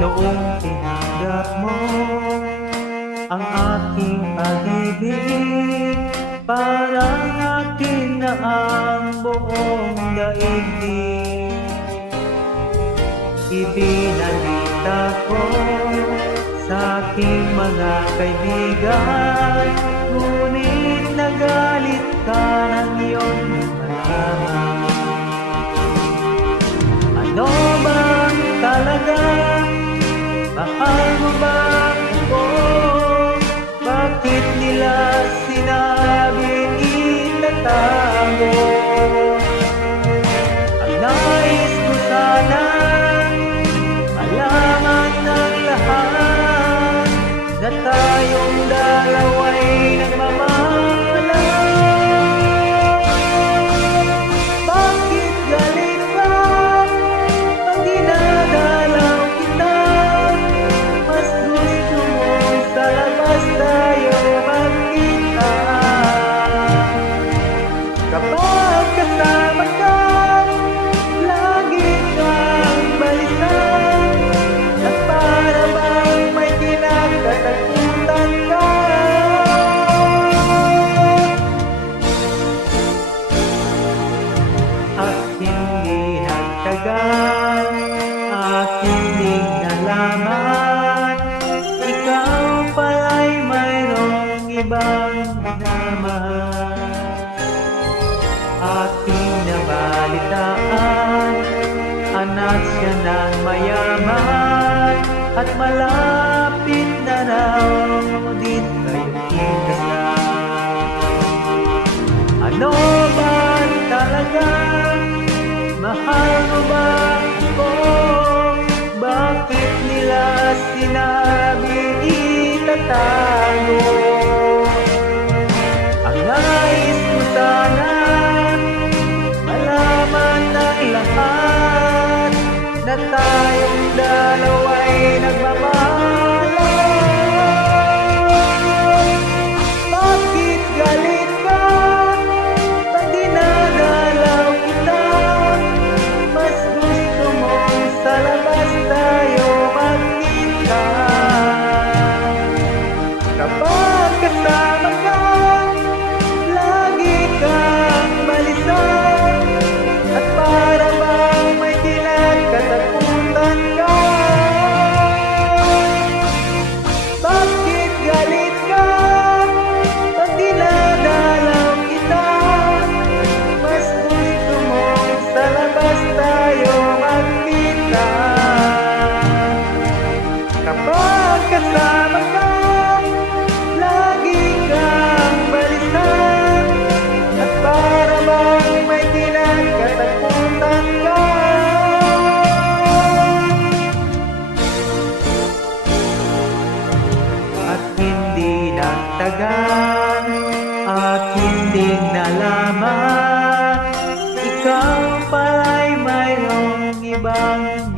noong tinanggap mo ang aking pag-ibig. Parang akin na ang buong daigdig. Ibinalita ko sa aking mga kaibigan, ngunit nagalit ka ng iyong malaman. Ano bang talaga? Mahal mo ba ako? Bakit nila sinabing itatago? Ang nais ko sana malaman ng lahat na tayong dalawa'y nagmamahalan. Bakit galit ka pag dinadalaw kita? Mas gusto mo sa labas tayo magkita. Kapag kasama ka, lagi kang balisan, at para bang may kinakatakutan ka. At hindi nagtagal, aking ding nalaman, ikaw pala'y mayroong ibang minamahal. Aking nabalitaan, anak siya ng mayaman, at malapit na raw din kayong ikasal. Ano ba talaga? Mahal mo ba ako? Bakit nila sinabi itatago? Ang nais ko sana malaman ng lahat na tayong dalawa'y nagmamahalan. Bakit galit ka pag dinadalaw kita? Mas gusto mo sa labas tayo magkita. Kapag kasama ka, lagi kang balisan, at para bang may kinakatakutan ka. Bakit galit ka pag dinadalaw kita? Mas gusto mo sa labas tayo magkita. Kapag kasama ka, lagi kang balisan, at para bang may kinakatakutan ka. At hindi nagtagal, akin ding nalaman, ikaw pala'y mayroong ibang